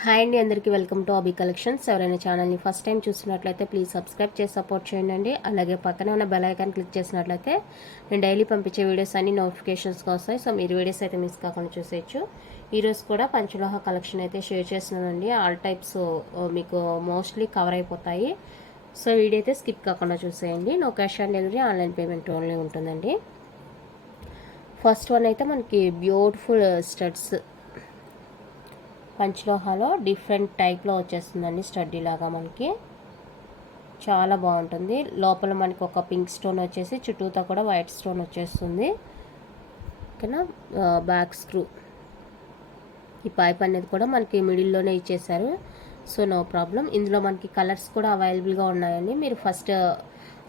Hi అండి, అందరికీ welcome to అబీ collections. ఎవరైనా ఛానల్ని ఫస్ట్ టైం చూసినట్లయితే ప్లీజ్ సబ్స్క్రైబ్ చేసి సపోర్ట్ చేయండి. అలాగే పక్కనే ఉన్న బెల్ ఐకాన్ క్లిక్ చేసినట్లయితే నేను డైలీ పంపించే వీడియోస్ అన్ని నోటిఫికేషన్స్గా వస్తాయి. సో మీరు వీడియోస్ అయితే మిస్ కాకుండా చూసేయచ్చు. ఈరోజు కూడా పంచలోహ కలెక్షన్ అయితే షేర్ చేస్తున్నానండి. ఆల్ టైప్స్ మీకు మోస్ట్లీ కవర్ అయిపోతాయి. సో వీడియో అయితే స్కిప్ కాకుండా చూసేయండి. No cash on delivery, online payment only ఉంటుందండి. ఫస్ట్ వన్ అయితే మనకి బ్యూటిఫుల్ స్టడ్స్ పంచలోహాలో డిఫరెంట్ టైప్లో వచ్చేస్తుందండి. స్టడ్డీ లాగా మనకి చాలా బాగుంటుంది. లోపల మనకి ఒక పింక్ స్టోన్ వచ్చేసి చుట్టూతో కూడా వైట్ స్టోన్ వచ్చేస్తుంది. ఓకేనా. బ్యాక్ స్క్రూ ఈ పైప్ అనేది కూడా మనకి మిడిల్లోనే ఇచ్చేసారు. So no problem. ఇందులో మనకి కలర్స్ కూడా అవైలబుల్గా ఉన్నాయండి. మీరు ఫస్ట్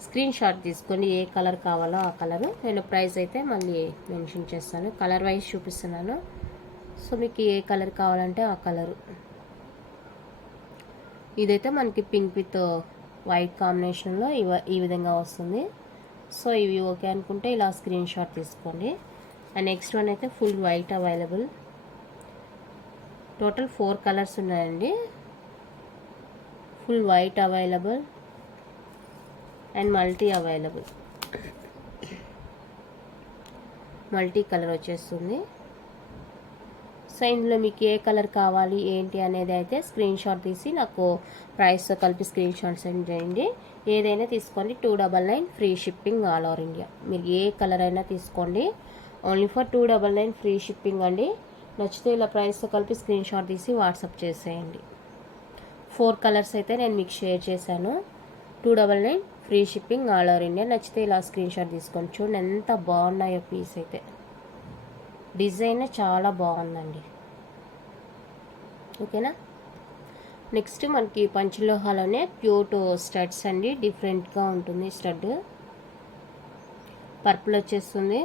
స్క్రీన్ షాట్ తీసుకోండి, ఏ కలర్ కావాలో ఆ కలరు. నేను ప్రైస్ అయితే మళ్ళీ మెన్షన్ చేస్తాను, కలర్ వైజ్ చూపిస్తున్నాను. సో మీకు ఏ కలర్ కావాలంటే ఆ కలరు. ఇదైతే మనకి పింక్ విత్ వైట్ కాంబినేషన్లో ఈ విధంగా వస్తుంది. సో ఇవి ఓకే అనుకుంటే ఇలా స్క్రీన్ షాట్ తీసుకోండి. అండ్ నెక్స్ట్ వన్ అయితే full white available. Total 4 colours ఉన్నాయండి. Full white available and multi available. Multi colour వచ్చేస్తుంది. సో ఇందులో మీకు ఏ కలర్ కావాలి ఏంటి అనేది అయితే స్క్రీన్ షాట్ తీసి నాకు ప్రైస్తో కలిపి స్క్రీన్ షాట్ సెండ్ చేయండి. ఏదైనా తీసుకోండి, 299 free shipping all over India. మీరు ఏ కలర్ అయినా తీసుకోండి, ఓన్లీ ఫర్ 299 ఫ్రీ షిప్పింగ్ అండి. నచ్చితే ఇలా ప్రైస్తో కలిపి స్క్రీన్ షాట్ తీసి వాట్సాప్ చేసేయండి. 4 కలర్స్ అయితే నేను మీకు షేర్ చేశాను. 299 free shipping all over India. నచ్చితే ఇలా స్క్రీన్ షాట్ తీసుకోండి. చూడండి ఎంత బాగున్నాయో పీస్ అయితే. డిజైన్ చాలా బాగుందండి. ఓకేనా. నెక్స్ట్ మనకి పంచలోహాలోనే క్యూట్ స్టడ్స్ అండి. డిఫరెంట్గా ఉంటుంది స్టడ్. పర్పుల్ వచ్చేస్తుంది.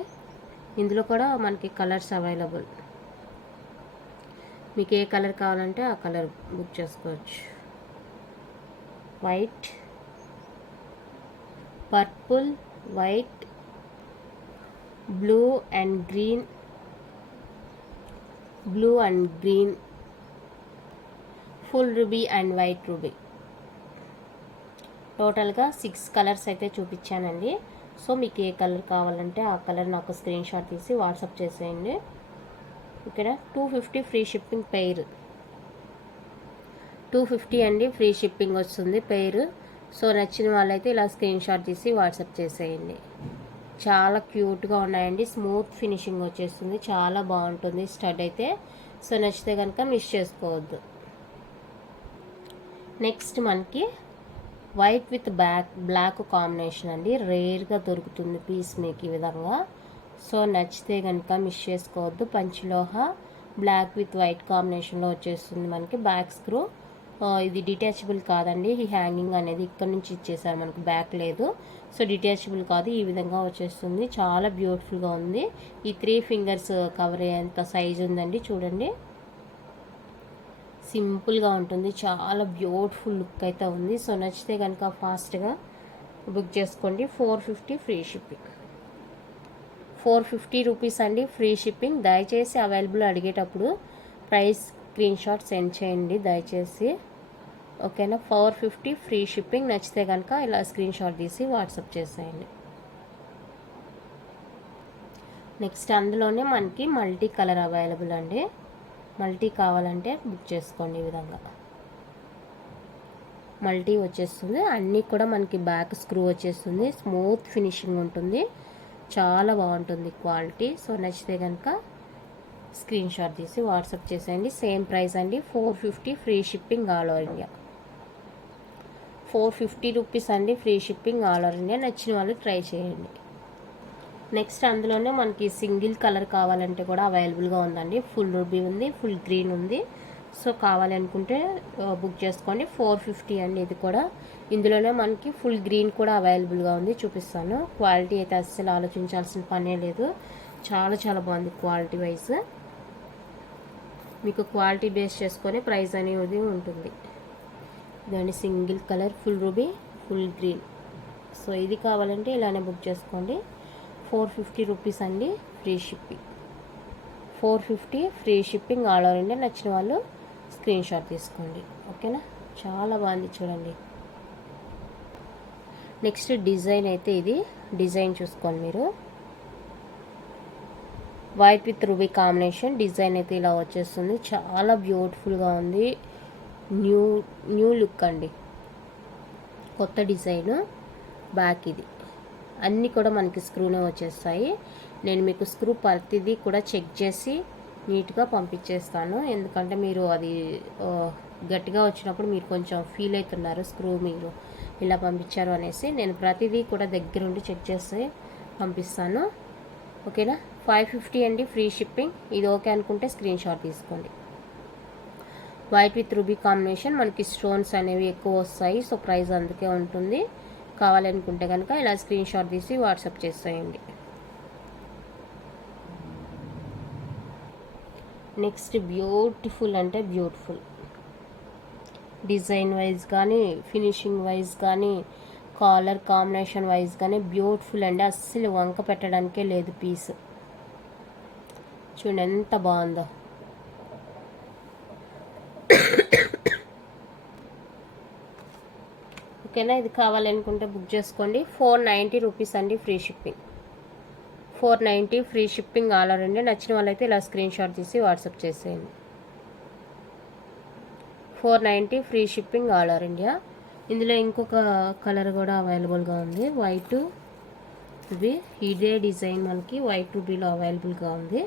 ఇందులో కూడా మనకి కలర్స్ అవైలబుల్. మీకు ఏ కలర్ కావాలంటే ఆ కలర్ బుక్ చేసుకోవచ్చు. White, purple, white, blue and green, blue and green, full ruby and white ruby. టోటల్గా 6 కలర్స్ అయితే చూపించానండి. సో మీకు ఏ కలర్ కావాలంటే ఆ కలర్ నాకు స్క్రీన్ షాట్ తీసి వాట్సాప్ చేసేయండి. ఇక్కడ 250 ఫ్రీ షిప్పింగ్ పెయిర్. 250 అండి ఫ్రీ షిప్పింగ్ వస్తుంది పెయిర్. సో నచ్చిన వాళ్ళైతే ఇలా స్క్రీన్ షాట్ తీసి వాట్సాప్ చేసేయండి. చాలా క్యూట్గా ఉన్నాయండి. స్మూత్ ఫినిషింగ్ వచ్చేస్తుంది. చాలా బాగుంటుంది స్టడ్ అయితే. సో నచ్చితే కనుక మిస్ చేసుకోవద్దు. నెక్స్ట్ మనకి వైట్ విత్ బ్లాక్ కాంబినేషన్ అండి. రేర్గా దొరుకుతుంది పీస్ మీకు ఈ విధంగా. సో నచ్చితే కనుక మిస్ చేసుకోవద్దు. పంచలోహ బ్లాక్ విత్ వైట్ కాంబినేషన్లో వచ్చేస్తుంది మనకి. బ్యాక్ స్క్రూ ఇది డిటాచబుల్ కాదండి. ఈ హ్యాంగింగ్ అనేది ఇక్కడ నుంచి ఇచ్చేసారు మనకు, బ్యాక్ లేదు. సో డిటాచబుల్ కాదు, ఈ విధంగా వచ్చేస్తుంది. చాలా బ్యూటిఫుల్గా ఉంది. ఈ 3 ఫింగర్స్ కవర్ అయ్యేంత సైజ్ ఉందండి. చూడండి సింపుల్గా ఉంటుంది. చాలా బ్యూటిఫుల్ లుక్ అయితే ఉంది. సో నచ్చితే కనుక ఫాస్ట్గా బుక్ చేసుకోండి. 450 ఫ్రీ షిప్పింగ్. 450 రూపీస్ అండి ఫ్రీ షిప్పింగ్. దయచేసి అవైలబుల్ అడిగేటప్పుడు ప్రైస్ స్క్రీన్ షాట్ సెండ్ చేయండి దయచేసి. ఓకేనా. 450 ఫ్రీ షిప్పింగ్. నచ్చితే కనుక ఇలా స్క్రీన్ షాట్ తీసి వాట్సాప్ చేసేయండి. నెక్స్ట్ అందులోనే మనకి మల్టీ కలర్ అవైలబుల్ అండి. మల్టీ కావాలంటే బుక్ చేసుకోండి. ఈ విధంగా మల్టీ వచ్చేస్తుంది. అన్నీ కూడా మనకి బ్యాక్ స్క్రూ వచ్చేస్తుంది. స్మూత్ ఫినిషింగ్ ఉంటుంది. చాలా బాగుంటుంది క్వాలిటీ. సో నచ్చితే కనుక స్క్రీన్ షాట్ తీసి వాట్సాప్ చేసేయండి. సేమ్ ప్రైస్ అండి. 450 free shipping all over India. 450 rupees అండి free shipping all over India. నచ్చిన వాళ్ళు ట్రై చేయండి. నెక్స్ట్ అందులోనే మనకి సింగిల్ కలర్ కావాలంటే కూడా అవైలబుల్గా ఉందండి. ఫుల్ రూబీ ఉంది, ఫుల్ గ్రీన్ ఉంది. సో కావాలి అనుకుంటే బుక్ చేసుకోండి. 450 అండి ఇది కూడా. ఇందులోనే మనకి ఫుల్ గ్రీన్ కూడా అవైలబుల్గా ఉంది. చూపిస్తాను. క్వాలిటీ అయితే అస్సలు ఆలోచించాల్సిన పనే లేదు. చాలా చాలా బాగుంది క్వాలిటీ వైజ్. మీకు క్వాలిటీ బేస్ చేసుకొని ప్రైస్ అనేది ఉంటుంది. ఇదండి single colour full ruby, full green. So ఇది కావాలంటే ఇలానే బుక్ చేసుకోండి. 450 రూపీస్ అండి free shipping. 450 free shipping all over India. నచ్చిన వాళ్ళు స్క్రీన్ షాట్ తీసుకోండి. ఓకేనా, చాలా బాగుంది చూడండి. నెక్స్ట్ డిజైన్ అయితే ఇది డిజైన్ చూసుకోండి మీరు. White with ruby combination design అయితే ఇలా వచ్చేస్తుంది. చాలా బ్యూటిఫుల్గా ఉంది. న్యూ లుక్ అండి, కొత్త డిజైన్. బ్యాక్ ఇది అన్నీ కూడా మనకి స్క్రూనే వచ్చేస్తాయి. నేను మీకు స్క్రూ ప్రతిదీ కూడా చెక్ చేసి నీట్గా పంపించేస్తాను. ఎందుకంటే మీరు అది గట్టిగా వచ్చినప్పుడు మీరు కొంచెం ఫీల్ అవుతున్నారు, స్క్రూ మీరు ఇలా పంపించారు అనేసి. నేను ప్రతిదీ కూడా దగ్గరుండి చెక్ చేసి పంపిస్తాను. ఓకేనా, 550 అండి ఫ్రీ షిప్పింగ్. ఇది ఓకే అనుకుంటే స్క్రీన్ షాట్ తీసుకోండి. వైట్ విత్ రూబీ కాంబినేషన్, మనకి స్టోన్స్ అనేవి ఎక్కువ వస్తాయి, సో ప్రైస్ అందుకే ఉంటుంది. కావాలనుకుంటే కనుక ఇలా స్క్రీన్ షాట్ తీసి వాట్సాప్ చేసేయండి. నెక్స్ట్ బ్యూటిఫుల్ అంటే బ్యూటిఫుల్, డిజైన్ వైజ్ కానీ ఫినిషింగ్ వైజ్ కానీ కాలర్ కాంబినేషన్ వైజ్ కానీ బ్యూటిఫుల్ అండి. అస్సలు వంక పెట్టడానికే లేదు పీస్. చూడండి ఎంత బాగుందో. ఓకేనా, ఇది కావాలనుకుంటే బుక్ చేసుకోండి. 490 రూపీస్ అండి free shipping. 490 free shipping all over India. నచ్చిన వాళ్ళైతే ఇలా స్క్రీన్ షాట్ తీసి వాట్సాప్ చేసేయండి. 490 free shipping all over India. ఇందులో ఇంకొక కలర్ కూడా అవైలబుల్గా ఉంది, వైట్ రూబీ. ఇదే డిజైన్ మనకి వైట్ రూబీలో అవైలబుల్గా ఉంది.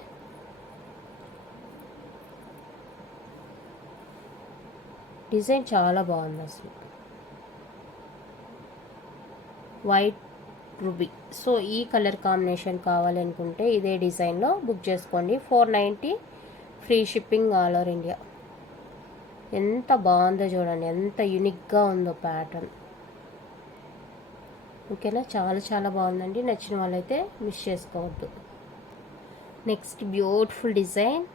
డిజైన్ చాలా బాగుంది అసలు, వైట్ రూబీ. సో ఈ కలర్ కాంబినేషన్ కావాలనుకుంటే ఇదే డిజైన్లో బుక్ చేసుకోండి. 490 free shipping all over India. ఎంత బాగుందో చూడండి, ఎంత యూనిక్గా ఉందో ప్యాటర్న్. ఓకేనా, చాలా చాలా బాగుందండి. నచ్చిన వాళ్ళైతే మిస్ చేసుకోవద్దు. నెక్స్ట్ బ్యూటిఫుల్ డిజైన్,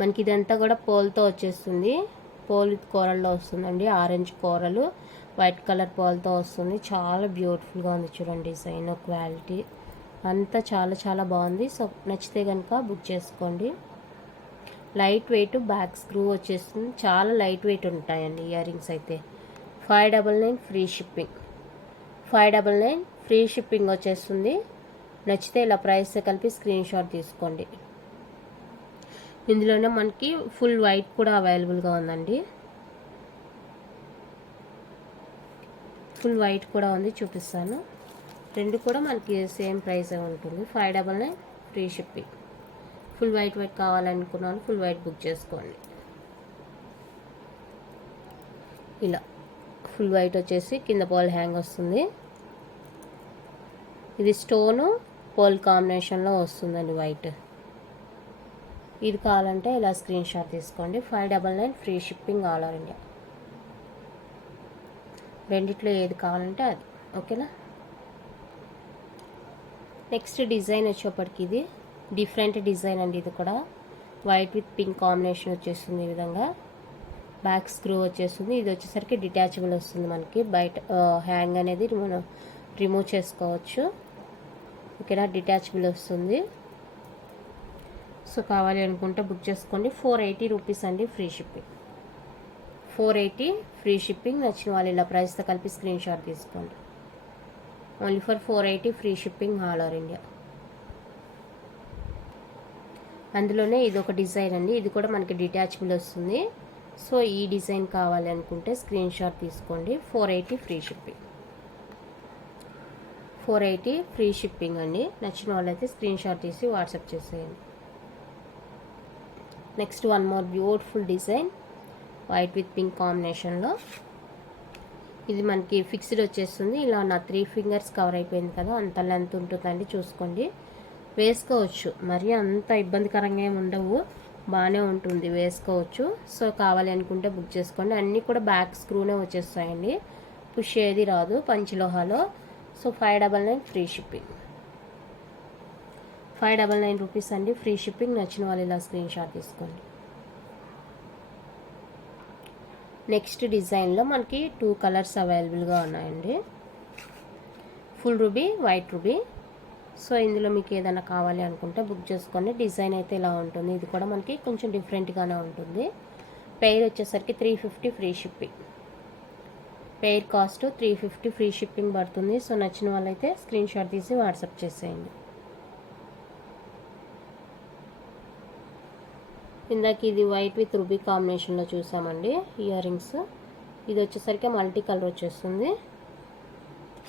మనకి ఇదంతా కూడా పోల్తో వచ్చేస్తుంది. పోల్ విత్ కోరల్లో వస్తుందండి. ఆరెంజ్ కోరలు వైట్ కలర్ పోల్తో వస్తుంది. చాలా బ్యూటిఫుల్గా ఉంది చూడండి, డిజైన్ క్వాలిటీ అంతా చాలా చాలా బాగుంది. సో నచ్చితే కనుక బుక్ చేసుకోండి. లైట్ వెయిట్ బ్యాక్ స్క్రూ వచ్చేస్తుంది. చాలా లైట్ వెయిట్ ఉంటాయండి ఇయర్ రింగ్స్ అయితే. 599 ఫ్రీ షిప్పింగ్. 599 ఫ్రీ షిప్పింగ్ వచ్చేస్తుంది. నచ్చితే ఇలా ప్రైస్ కలిపి స్క్రీన్ షాట్ తీసుకోండి. ఇందులోనే మనకి ఫుల్ వైట్ కూడా అవైలబుల్గా ఉందండి. ఫుల్ వైట్ కూడా ఉంది, చూపిస్తాను. రెండు కూడా మనకి సేమ్ ప్రైస్ ఉంటుంది. 599 ఫ్రీ షిప్పింగ్. ఫుల్ వైట్ కావాలనుకున్నాను, ఫుల్ వైట్ బుక్ చేసుకోండి. ఇలా ఫుల్ వైట్ వచ్చేసి కింద పోల్ హ్యాంగ్ వస్తుంది. ఇది స్టోను పోల్ కాంబినేషన్లో వస్తుందండి వైట్. ఇది కావాలంటే ఇలా స్క్రీన్ షాట్ తీసుకోండి. 599 free shipping all over India. రెండిట్లో ఏది కావాలంటే అది. ఓకేనా, నెక్స్ట్ డిజైన్ వచ్చేప్పటికి ఇది డిఫరెంట్ డిజైన్ అండి. ఇది కూడా వైట్ విత్ పింక్ కాంబినేషన్ వచ్చేస్తుంది. ఈ విధంగా బ్యాక్ స్క్రూ వచ్చేస్తుంది. ఇది వచ్చేసరికి డిటాచబుల్ వస్తుంది. మనకి బయట హ్యాంగ్ అనేది మనం రిమూవ్ చేసుకోవచ్చు. ఓకేనా, డిటాచబుల్ వస్తుంది. సో కావాలి అనుకుంటే బుక్ చేసుకోండి. 480 రూపీస్ అండి ఫ్రీ షిప్పింగ్. 480 free shipping. నచ్చిన వాళ్ళు ఇలా ప్రైస్తో కలిపి స్క్రీన్ షాట్ తీసుకోండి. Only for 480 free shipping all over India. అందులోనే ఇది ఒక డిజైన్ అండి. ఇది కూడా మనకి డిటాచబుల్ వస్తుంది. సో ఈ డిజైన్ కావాలి అనుకుంటే స్క్రీన్ షాట్ తీసుకోండి. 480 ఫ్రీ షిప్పింగ్. 480 ఫ్రీ షిప్పింగ్ అండి. నచ్చిన వాళ్ళైతే స్క్రీన్ షాట్ తీసి వాట్సాప్ చేసేయండి. Next one more beautiful design white with pink కాంబినేషన్లో. ఇది మనకి ఫిక్స్డ్ వచ్చేస్తుంది. ఇలా నా 3 ఫింగర్స్ కవర్ అయిపోయింది కదా, అంత లెంత్ ఉంటుందండి, చూసుకోండి. వేసుకోవచ్చు, మరి అంత ఇబ్బందికరంగా ఏమి ఉండవు, బాగానే ఉంటుంది, వేసుకోవచ్చు. సో కావాలి అనుకుంటే బుక్ చేసుకోండి. అన్నీ కూడా బ్యాక్ స్క్రూనే వచ్చేస్తాయండి, పుష్ ఏది రాదు పంచలోహాలో. So 599 free shipping. 599 రూపీస్ అండి ఫ్రీ షిప్పింగ్. నచ్చిన వాళ్ళు ఇలా స్క్రీన్ షాట్ తీసుకోండి. నెక్స్ట్ డిజైన్లో మనకి 2 కలర్స్ అవైలబుల్గా ఉన్నాయండి. Full ruby, white ruby. So ఇందులో మీకు ఏదైనా కావాలి అనుకుంటే బుక్ చేసుకోండి. డిజైన్ అయితే ఇలా ఉంటుంది. ఇది కూడా మనకి కొంచెం డిఫరెంట్గానే ఉంటుంది. పెయిర్ వచ్చేసరికి 350 free shipping. Pair cost 350 free shipping పడుతుంది. సో నచ్చిన వాళ్ళైతే స్క్రీన్ షాట్ తీసి వాట్సాప్ చేసేయండి. ఇందాక ఇది వైట్ విత్ రూబీ కాంబినేషన్లో చూసామండి ఇయర్ రింగ్స్. ఇది వచ్చేసరికి మల్టీ కలర్ వచ్చేస్తుంది.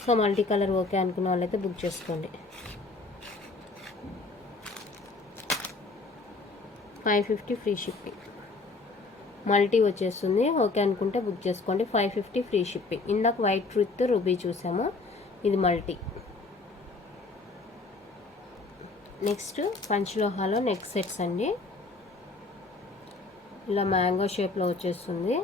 సో మల్టీ కలర్ ఓకే అనుకున్న వాళ్ళైతే బుక్ చేసుకోండి. 550 ఫ్రీ షిప్పింగ్. మల్టీ వచ్చేస్తుంది, ఓకే అనుకుంటే బుక్ చేసుకోండి. 550 ఫ్రీ షిప్పింగ్. ఇందాక వైట్ విత్ రూబీ చూసాము, ఇది మల్టీ. నెక్స్ట్ పంచలోహాలో నెక్ సెట్స్ అండి. ఇలా మ్యాంగో షేప్లో వచ్చేస్తుంది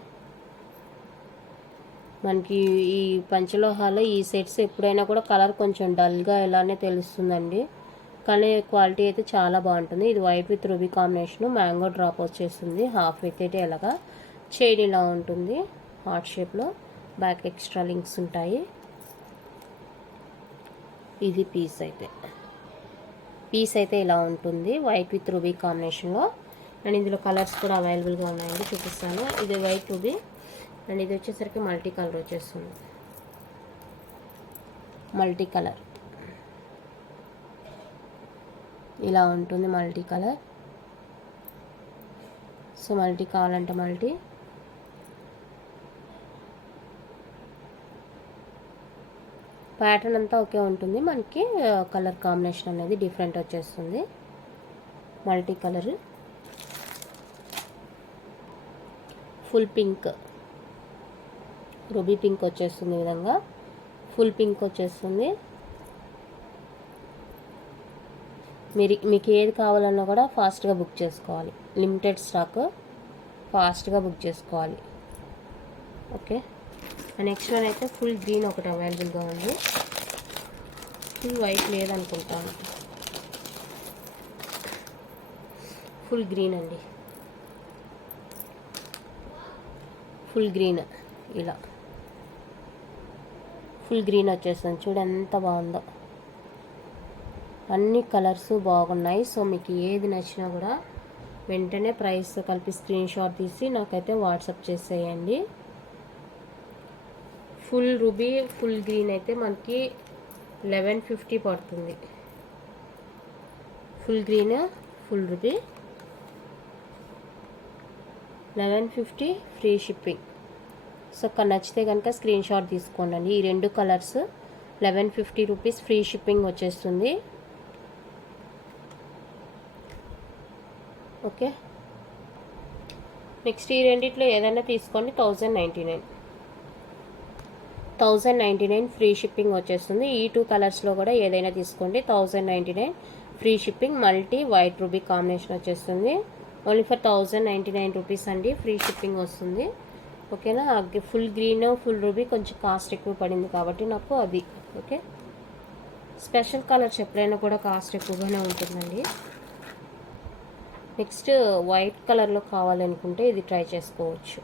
మనకి. ఈ పంచలోహాలో ఈ సెట్స్ ఎప్పుడైనా కూడా కలర్ కొంచెం డల్గా ఇలానే తెలుస్తుందండి, కానీ క్వాలిటీ అయితే చాలా బాగుంటుంది. ఇది white with ruby combination, mango drop వచ్చేస్తుంది. హాఫ్ విత్ అయితే ఇలాగా చైన్ ఇలా ఉంటుంది హార్ట్ షేప్లో. బ్యాక్ ఎక్స్ట్రా లింక్స్ ఉంటాయి. ఇది పీస్ అయితే ఇలా ఉంటుంది వైట్ విత్ రూబీ కాంబినేషన్లో. అండ్ ఇందులో కలర్స్ కూడా అవైలబుల్గా ఉన్నాయండి, చూపిస్తాను. ఇది వైట్ రూబీ అండ్ ఇది వచ్చేసరికి మల్టీ కలర్ వచ్చేస్తుంది. మల్టీ కలర్ ఇలా ఉంటుంది, మల్టీ కలర్. సో మల్టీ కావాలంటే మల్టీ. ప్యాటర్న్ అంతా ఓకే ఉంటుంది, మనకి కలర్ కాంబినేషన్ అనేది డిఫరెంట్ వచ్చేస్తుంది. Multi colour full pink, ruby pink వచ్చేస్తుంది. ఈ విధంగా ఫుల్ పింక్ వచ్చేస్తుంది. మీకు ఏది కావాలన్నా కూడా ఫాస్ట్గా బుక్ చేసుకోవాలి. లిమిటెడ్ స్టాక్, ఫాస్ట్గా బుక్ చేసుకోవాలి. ఓకే. నెక్స్ట్ వన్ అయితే ఫుల్ గ్రీన్ ఒకటి అవైలబుల్గా ఉంది. ఫుల్ వైట్ లేదనుకుంటాను. ఫుల్ గ్రీన్ అండి, ఫుల్ గ్రీన్. ఇలా ఫుల్ గ్రీన్ వచ్చేస్తుంది, చూడు ఎంత బాగుందో. అన్ని కలర్స్ బాగున్నాయి. సో మీకు ఏది నచ్చినా కూడా వెంటనే ప్రైస్ కలిపి స్క్రీన్ షాట్ తీసి నాకైతే వాట్సాప్ చేసేయండి. ఫుల్ రూబీ ఫుల్ గ్రీన్ అయితే మనకి 1150 పడుతుంది. Full green full ruby 1150 free shipping. So నచ్చితే కనుక స్క్రీన్ షాట్ తీసుకోండి. ఈ రెండు కలర్స్ 1150 రూపీస్ ఫ్రీ షిప్పింగ్ వచ్చేస్తుంది. ఓకే. నెక్స్ట్ ఈ రెండిట్లో ఏదైనా తీసుకోండి. 1099 ఫ్రీ షిప్పింగ్ వచ్చేస్తుంది. ఈ 2 కలర్స్లో కూడా ఏదైనా తీసుకోండి. 1099 free shipping. Multi white ruby combination వచ్చేస్తుంది. ఓన్లీ ఫర్ 1099 రూపీస్ అండి, ఫ్రీ షిప్పింగ్ వస్తుంది. ఓకేనా. ఫుల్ గ్రీన్ ఫుల్ రూబీ కొంచెం కాస్ట్ ఎక్కువ పడింది కాబట్టి నాకు అది. ఓకే. స్పెషల్ కలర్స్ ఎప్పుడైనా కూడా కాస్ట్ ఎక్కువగానే ఉంటుందండి. నెక్స్ట్ వైట్ కలర్లో కావాలనుకుంటే ఇది ట్రై చేసుకోవచ్చు.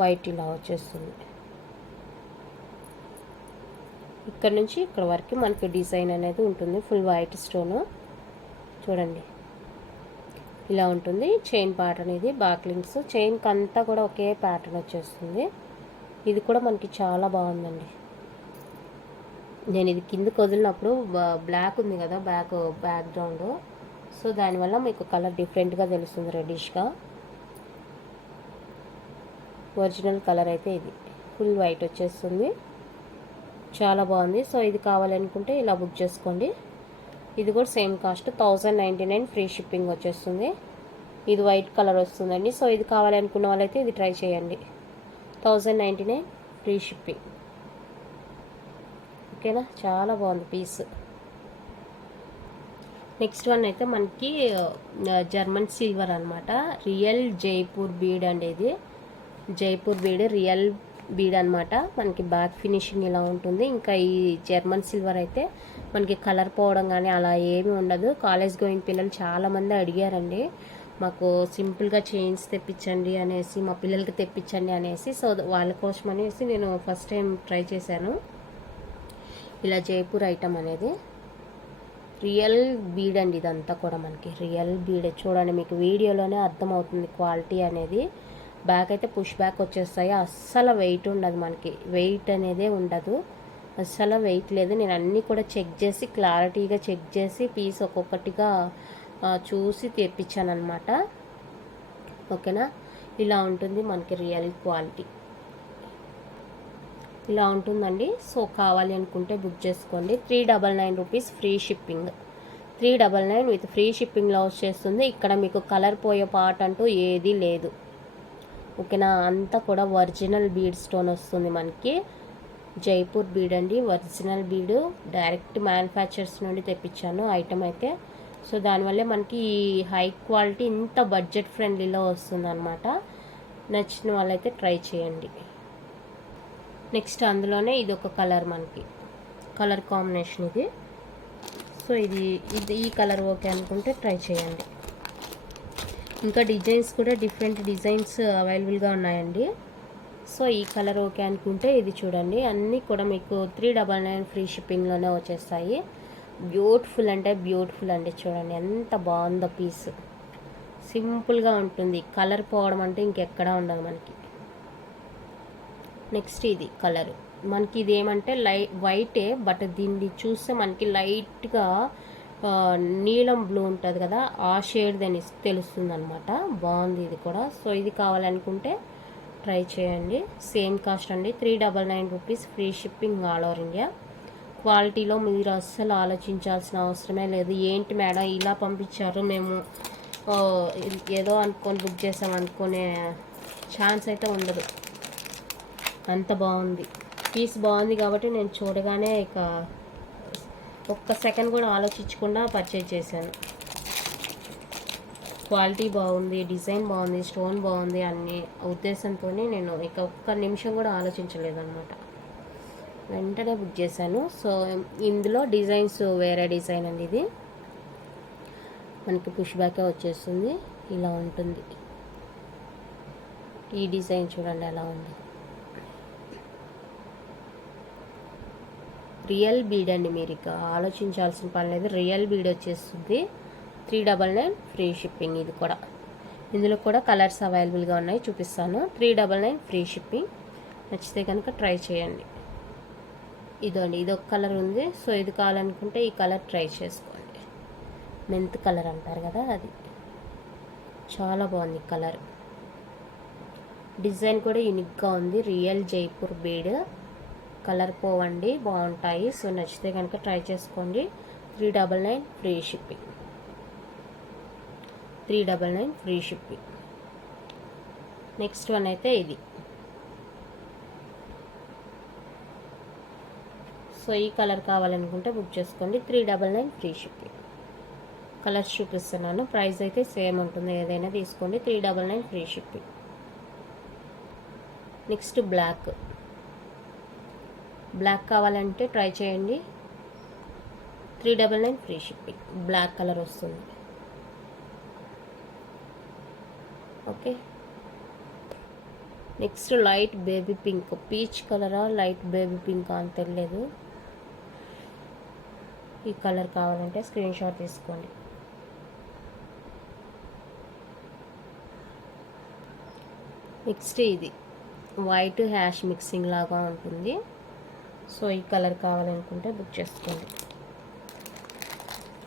వైట్ ఇలా వచ్చేస్తుంది. ఇక్కడ నుంచి ఇక్కడ వరకు మనకి డిజైన్ అనేది ఉంటుంది. ఫుల్ వైట్ స్టోన్ చూడండి ఇలా ఉంటుంది. చైన్ ప్యాటర్న్ ఇది, బ్యాక్ లింక్స్. చైన్కి అంతా కూడా ఒకే ప్యాటర్న్ వచ్చేస్తుంది. ఇది కూడా మనకి చాలా బాగుందండి. నేను ఇది కిందకి వదిలినప్పుడు బ్లాక్ ఉంది కదా బ్యాక్గ్రౌండ్, సో దానివల్ల మీకు కలర్ డిఫరెంట్గా తెలుస్తుంది, రెడ్డిష్గా. ఒరిజినల్ కలర్ అయితే ఇది ఫుల్ వైట్ వచ్చేస్తుంది, చాలా బాగుంది. సో ఇది కావాలనుకుంటే ఇలా బుక్ చేసుకోండి. ఇది కూడా సేమ్ కాస్ట్ 1099 ఫ్రీ షిప్పింగ్ వచ్చేస్తుంది. ఇది వైట్ కలర్ వస్తుందండి. సో ఇది కావాలనుకున్న వాళ్ళైతే ఇది ట్రై చేయండి. 1099 ఫ్రీ షిప్పింగ్. ఓకేనా, చాలా బాగుంది పీస్. నెక్స్ట్ వన్ అయితే మనకి జర్మన్ సిల్వర్ అనమాట. రియల్ జైపూర్ బీడ్ అండి. ఇది జైపూర్ బీడ్, రియల్ బీడ్ అనమాట. మనకి బ్యాక్ ఫినిషింగ్ ఇలా ఉంటుంది. ఇంకా ఈ జర్మన్ సిల్వర్ అయితే మనకి కలర్ పోవడం కానీ అలా ఏమీ ఉండదు. కాలేజ్ గోయింగ్ పిల్లలు చాలామంది అడిగారండి, మాకు సింపుల్గా చైన్స్ తెప్పించండి అనేసి, మా పిల్లలకి తెప్పించండి అనేసి. సో వాళ్ళ కోసం అనేసి నేను ఫస్ట్ టైం ట్రై చేశాను ఇలా జైపూర్ ఐటమ్ అనేది. రియల్ బీడ్ అండి ఇదంతా కూడా మనకి రియల్ బీడ్. చూడండి మీకు వీడియోలోనే అర్థమవుతుంది క్వాలిటీ అనేది. బ్యాక్ అయితే పుష్ బ్యాక్ వచ్చేస్తాయి. అస్సలు వెయిట్ ఉండదు మనకి, వెయిట్ అనేదే ఉండదు, అస్సలు వెయిట్ లేదు. నేను అన్నీ కూడా చెక్ చేసి క్లారిటీగా చెక్ చేసి పీస్ ఒక్కొక్కటిగా చూసి తెప్పించాను అనమాట. ఓకేనా, ఇలా ఉంటుంది మనకి రియల్ క్వాలిటీ, ఇలా ఉంటుందండి. సో కావాలి అనుకుంటే బుక్ చేసుకోండి. 399 rupees free shipping. 399 with free షిప్పింగ్లో వచ్చేస్తుంది. ఇక్కడ మీకు కలర్ పోయే పార్ట్ అంటూ ఏదీ లేదు. ఓకేనా, అంతా కూడా ఒరిజినల్ బీడ్ స్టోన్ వస్తుంది మనకి. జైపూర్ బీడ్ అండి, ఒరిజినల్ బీడు. డైరెక్ట్ మ్యానుఫ్యాక్చర్స్ నుండి తెప్పించాను ఐటమ్ అయితే. సో దానివల్లే మనకి ఈ హై క్వాలిటీ ఇంత బడ్జెట్ ఫ్రెండ్లీలో వస్తుంది అనమాట. నచ్చిన వాళ్ళైతే ట్రై చేయండి. నెక్స్ట్ అందులోనే ఇది ఒక కలర్, మనకి కలర్ కాంబినేషన్ ఇది. సో ఇది ఈ కలర్ ఓకే అనుకుంటే ట్రై చేయండి. ఇంకా డిజైన్స్ కూడా డిఫరెంట్ డిజైన్స్ అవైలబుల్గా ఉన్నాయండి. సో ఈ కలర్ ఓకే అనుకుంటే ఇది చూడండి. అన్నీ కూడా మీకు 399 ఫ్రీ షిప్పింగ్లోనే వచ్చేస్తాయి. బ్యూటిఫుల్ అంటే బ్యూటిఫుల్ అండి. చూడండి ఎంత బాగుందో పీస్. సింపుల్గా ఉంటుంది, కలర్ పోవడం అంటే ఇంకెక్కడా ఉండదు మనకి. నెక్స్ట్ ఇది కలర్ మనకి, ఇది ఏమంటే వైటే, బట్ దీన్ని చూస్తే మనకి లైట్గా నీలం బ్లూ ఉంటుంది కదా, ఆ షేడ్ అని తెలుస్తుంది అనమాట. బాగుంది ఇది కూడా. సో ఇది కావాలనుకుంటే ట్రై చేయండి. సేమ్ కాస్ట్ అండి, 399 rupees free shipping all over India. క్వాలిటీలో మీరు అస్సలు ఆలోచించాల్సిన అవసరమే లేదు. ఏంటి మేడం ఇలా పంపించారు, మేము ఏదో అనుకొని బుక్ చేసాం అనుకునే ఛాన్స్ అయితే ఉండదు. అంత బాగుంది పీస్, బాగుంది కాబట్టి నేను చూడగానే ఇక ఒక్క సెకండ్ కూడా ఆలోచించకుండా పర్చేజ్ చేశాను. క్వాలిటీ బాగుంది, డిజైన్ బాగుంది, స్టోన్ బాగుంది అన్ని ఉద్దేశంతో నేను ఇక ఒక్క నిమిషం కూడా ఆలోచించలేదన్నమాట. వెంటనే బుక్ చేశాను. సో ఇందులో డిజైన్స్ వేరే డిజైన్ అండి. ఇది మనకి పుష్ బ్యాకే వచ్చేస్తుంది, ఇలా ఉంటుంది. ఈ డిజైన్ చూడండి ఎలా ఉంది. రియల్ బీడ్ అండి, మీరు ఇక ఆలోచించాల్సిన పని లేదు. రియల్ బీడ్ వచ్చేస్తుంది. 399 ఫ్రీ షిప్పింగ్. ఇది కూడా, ఇందులో కూడా కలర్స్ అవైలబుల్గా ఉన్నాయి, చూపిస్తాను. 399 ఫ్రీ షిప్పింగ్. నచ్చితే కనుక ట్రై చేయండి. ఇదండి, ఇది ఒక కలర్ ఉంది. సో ఇది కావాలనుకుంటే ఈ కలర్ ట్రై చేసుకోండి. మెంత్ కలర్ అంటారు కదా, అది చాలా బాగుంది కలర్. డిజైన్ కూడా యూనిక్గా ఉంది. Real Jaipur bead. కలర్ పోవండి, బాగుంటాయి. సో నచ్చితే కనుక ట్రై చేసుకోండి. 399 free shipping. 399 free shipping. Next one అయితే ఇది. సో ఈ కలర్ కావాలనుకుంటే బుక్ చేసుకోండి. 399 ఫ్రీ షిప్పింగ్. కలర్స్ చూపిస్తున్నాను, ప్రైస్ అయితే సేమ్ ఉంటుంది, ఏదైనా తీసుకోండి. 399 free shipping. Next black. Black కావాలంటే ట్రై చేయండి. 399 ఫ్రీ షిప్పింగ్. బ్లాక్ కలర్ వస్తుంది. Okay, next light baby pink. Peach కలరా లైట్ బేబీ పింక్ అని తెలియదు. ఈ కలర్ కావాలంటే స్క్రీన్ షాట్ తీసుకోండి. నెక్స్ట్ ఇది వైట్ హ్యాష్ మిక్సింగ్ లాగా ఉంటుంది. సో ఈ కలర్ కావాలనుకుంటే బుక్ చేసుకోండి.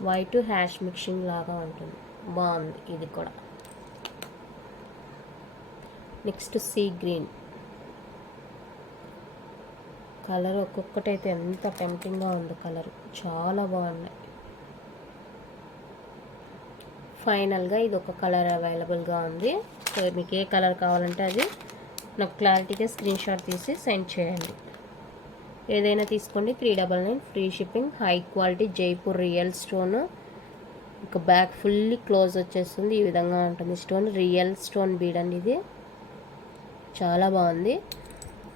వైట్ హ్యాష్ మిక్సింగ్ లాగా ఉంటుంది, బాగుంది ఇది కూడా. Next sea green colour. ఒక్కొక్కటైతే ఎంత టెంప్టింగ్గా ఉంది కలర్, చాలా బాగున్నాయి. ఫైనల్గా ఇది ఒక కలర్ అవైలబుల్గా ఉంది. సో మీకు ఏ కలర్ కావాలంటే అది నాకు క్లారిటీగా స్క్రీన్ షాట్ తీసి సెండ్ చేయండి. ఏదైనా తీసుకోండి. 399 free shipping. High quality Jaipur real stone. ఇక బ్యాక్ ఫుల్లీ క్లోజ్ వచ్చేస్తుంది, ఈ విధంగా ఉంటుంది స్టోన్. రియల్ స్టోన్ బీడ్ అండి ఇది, చాలా బాగుంది.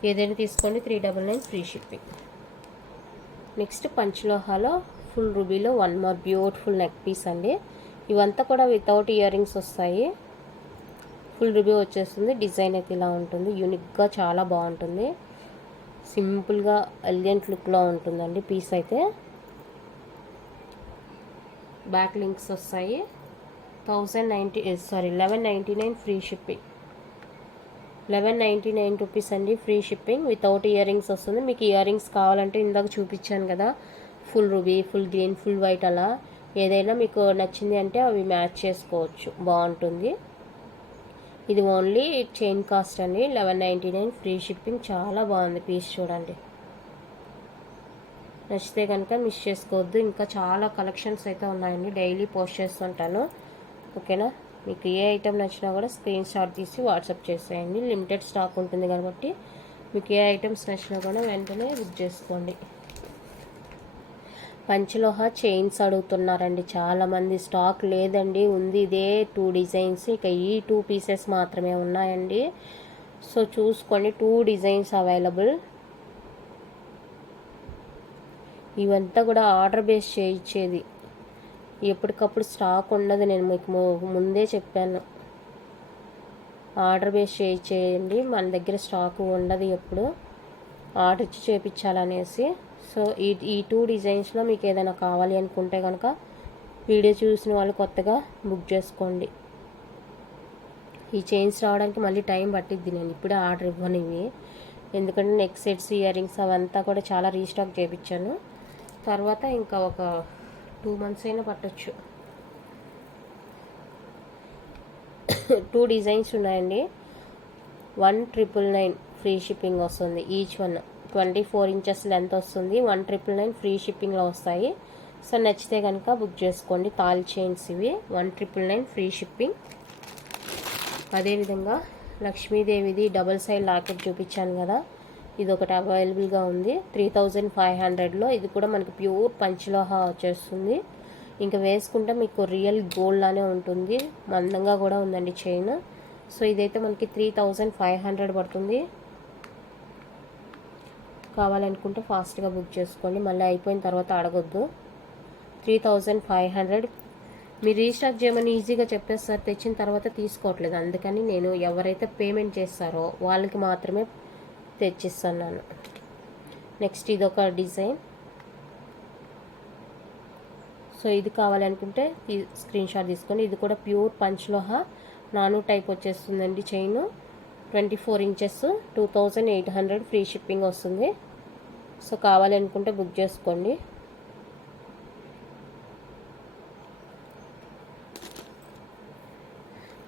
ఏదైనా తీసుకోండి. 399 ఫ్రీ షిప్పింగ్. నెక్స్ట్ పంచలోహాలో ఫుల్ రూబీలో one more beautiful neck piece అండి. ఇవంతా కూడా వితౌట్ ఇయర్ రింగ్స్ వస్తాయి. ఫుల్ రూబీ వచ్చేస్తుంది. డిజైన్ అయితే ఇలా ఉంటుంది, యూనిక్గా చాలా బాగుంటుంది. సింపుల్గా ఎలిగెంట్ లుక్లో ఉంటుందండి పీస్ అయితే. బ్యాక్ లింక్స్ వస్తాయి. 1199 ఫ్రీ షిప్పింగ్. 1199 రూపీస్ అండి free shipping. Without ear rings వస్తుంది. మీకు ఇయర్ రింగ్స్ కావాలంటే ఇందాక చూపించాను కదా, full ruby, full green, full white, అలా ఏదైనా మీకు నచ్చింది అంటే అవి మ్యాచ్ చేసుకోవచ్చు, బాగుంటుంది. ఇది ఓన్లీ చైన్ కాస్ట్ అండి, 1199 ఫ్రీ షిప్పింగ్. చాలా బాగుంది పీస్, చూడండి. నచ్చితే కనుక మిస్ చేసుకోవద్దు. ఇంకా చాలా కలెక్షన్స్ అయితే ఉన్నాయండి, డైలీ పోస్ట్ చేస్తుంటాను. ఓకేనా, మీకు ఏ ఐటెం నచ్చినా కూడా స్క్రీన్ షాట్ తీసి వాట్సాప్ చేసేయండి. లిమిటెడ్ స్టాక్ ఉంటుంది కాబట్టి మీకు ఏ ఐటమ్స్ నచ్చినా కూడా వెంటనే బుక్ చేసుకోండి. పంచలోహ చైన్స్ అడుగుతున్నారండి చాలామంది. స్టాక్ లేదండి, ఉంది ఇదే 2 డిజైన్స్. ఇక ఈ 2 పీసెస్ మాత్రమే ఉన్నాయండి. సో చూసుకోండి, 2 డిజైన్స్ అవైలబుల్. ఇవంతా కూడా ఆర్డర్ బేస్ చేయించేది, ఎప్పటికప్పుడు స్టాక్ ఉండదు. నేను మీకు ముందే చెప్పాను, ఆర్డర్ బేస్ చేయండి, మన దగ్గర స్టాక్ ఉండదు, ఎప్పుడు ఆర్డర్ ఇచ్చి చేయించాలనేసి. సో ఈ 2 డిజైన్స్లో మీకు ఏదైనా కావాలి అనుకుంటే కనుక వీడియో చూసిన వాళ్ళు కొత్తగా బుక్ చేసుకోండి. ఈ చైన్స్ రావడానికి మళ్ళీ టైం పట్టిద్ది, నేను ఇప్పుడే ఆర్డర్ ఇవ్వను ఇవి. ఎందుకంటే నెక్ సెట్స్, ఇయర్ రింగ్స్ అవంతా కూడా చాలా రీస్టాక్ చేయించాను. తర్వాత ఇంకా ఒక 2 మంత్స్ అయినా పట్టచ్చు. 2 డిజైన్స్ ఉన్నాయండి. 1999 ఫ్రీ షిప్పింగ్ వస్తుంది. ఈచ్ వన్ 24 ఇంచెస్ లెంత్ వస్తుంది. 1999 ఫ్రీ షిప్పింగ్లో వస్తాయి. సో నచ్చితే కనుక బుక్ చేసుకోండి. తాల్ చైన్స్ ఇవి, 1999 ఫ్రీ షిప్పింగ్. అదేవిధంగా లక్ష్మీదేవిది డబుల్ సైడ్ లాకెట్ చూపించాను కదా, ఇది ఒకటి అవైలబుల్గా ఉంది 3500లో. ఇది కూడా మనకి ప్యూర్ పంచలోహ వచ్చేస్తుంది. ఇంకా వేసుకుంటే మీకు రియల్ గోల్డ్ లానే ఉంటుంది, మందంగా కూడా ఉందండి చైన్. సో ఇదైతే మనకి 3500 పడుతుంది. కావాలనుకుంటే ఫాస్ట్గా బుక్ చేసుకోండి, మళ్ళీ అయిపోయిన తర్వాత అడగొద్దు. 3500 మీరు రీస్టాక్ చేయమని ఈజీగా చెప్పేస్తారు, తెచ్చిన తర్వాత తీసుకోవట్లేదు. అందుకని నేను ఎవరైతే పేమెంట్ చేస్తారో వాళ్ళకి మాత్రమే తెచ్చిస్తున్నాను. నెక్స్ట్ ఇదొక డిజైన్. సో ఇది కావాలనుకుంటే స్క్రీన్ షాట్ తీసుకోండి. ఇది కూడా ప్యూర్ పంచలోహ నాను టైప్ వచ్చేస్తుందండి చైన్. 24 ఇంచెస్, 2800 ఫ్రీ షిప్పింగ్ వస్తుంది. సో కావాలనుకుంటే బుక్ చేసుకోండి.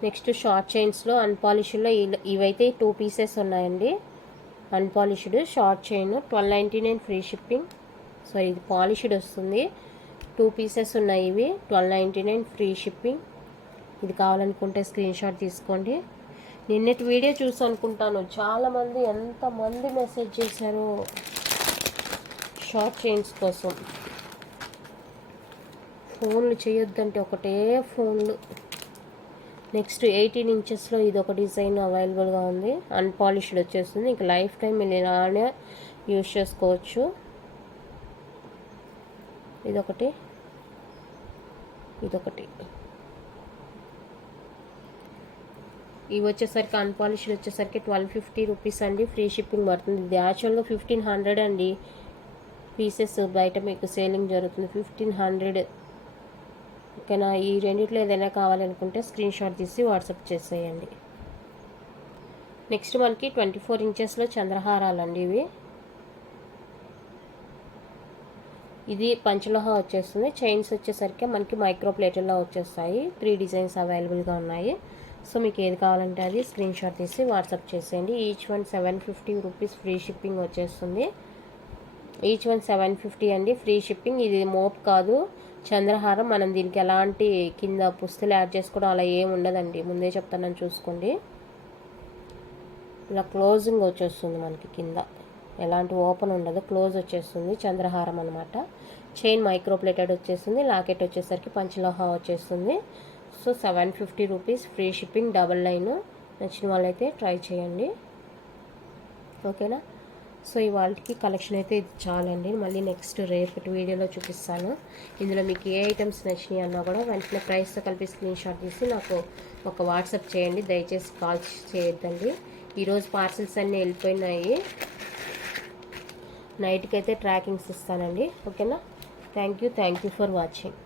నెక్స్ట్ షార్ట్ చైన్స్లో అన్పాలిష్డ్లో ఇవైతే 2 పీసెస్ ఉన్నాయండి. Unpolished short chain 1299 free shipping. So ఇది పాలిష్డ్ వస్తుంది. 2 పీసెస్ ఉన్నాయి ఇవి, 1299 ఫ్రీ షిప్పింగ్. ఇది కావాలనుకుంటే స్క్రీన్ షాట్ తీసుకోండి. నిన్నటి వీడియో చూసి అనుకుంటాను చాలామంది ఎంతమంది మెసేజ్ చేశారు షార్ట్ చైన్స్ కోసం. ఫోన్లు చేయొద్దంటే ఒకటే ఫోన్లు. నెక్స్ట్ 18 ఇంచెస్లో ఇది ఒక డిజైన్ అవైలబుల్గా ఉంది, అన్పాలిష్డ్ వచ్చేస్తుంది. ఇంకా లైఫ్ టైం మీరు ఇలానే యూజ్ చేసుకోవచ్చు. ఇదొకటి, ఇదొకటి. ఇవి వచ్చేసరికి అన్పాలిష్డ్ వచ్చేసరికి 1250 రూపీస్ అండి, ఫ్రీ షిప్పింగ్ పడుతుంది. ఇది యాక్చువల్గా 1500 అండి పీసెస్, బయట మీకు సేలింగ్ జరుగుతుంది 1500. ఓకేనా, ఈ రెండిట్లో ఏదైనా కావాలనుకుంటే స్క్రీన్ షాట్ తీసి వాట్సాప్ చేసేయండి. నెక్స్ట్ మనకి 24 ఇంచెస్లో చంద్రహారాలండి ఇవి. ఇది పంచలోహ వచ్చేస్తుంది. చైన్స్ వచ్చేసరికి మనకి మైక్రో ప్లేట్ల్లో వచ్చేస్తాయి. 3 డిజైన్స్ అవైలబుల్గా ఉన్నాయి. సో మీకు ఏది కావాలంటే అది స్క్రీన్ షాట్ తీసి వాట్సాప్ చేసేయండి. Each one 750 rupees free shipping వచ్చేస్తుంది. ఈచ్ వన్ 750 అండి ఫ్రీ షిప్పింగ్. ఇది మోప్ కాదు, చంద్రహారం. మనం దీనికి ఎలాంటి కింద పుస్తులు యాడ్ చేసుకోవడం అలా ఏమి ఉండదండి, ముందే చెప్తానని చూసుకోండి. ఇలా క్లోజింగ్ వచ్చేస్తుంది మనకి, కింద ఎలాంటి ఓపెన్ ఉండదు, క్లోజ్ వచ్చేస్తుంది. చంద్రహారం అనమాట. చైన్ మైక్రో ప్లేటెడ్ వచ్చేస్తుంది. లాకెట్ వచ్చేసరికి పంచలోహ వచ్చేస్తుంది. So 750 rupees free shipping, double line. నచ్చిన వాళ్ళైతే ట్రై చేయండి. ఓకేనా, సో ఇవాళకి కలెక్షన్ అయితే ఇది చాలండి. మళ్ళీ నెక్స్ట్ రేపటి వీడియోలో చూపిస్తాను. ఇందులో మీకు ఏ ఐటమ్స్ నచ్చినాయి అన్నా కూడా వెంటనే ప్రైస్తో కలిపి స్క్రీన్ షాట్ తీసి నాకు ఒక వాట్సాప్ చేయండి, దయచేసి కాల్ చేయొద్దండి. ఈరోజు పార్సిల్స్ అన్నీ వెళ్ళిపోయినాయి, నైట్కి అయితే ట్రాకింగ్స్ ఇస్తానండి. ఓకేనా, థ్యాంక్ యూ ఫర్ వాచింగ్.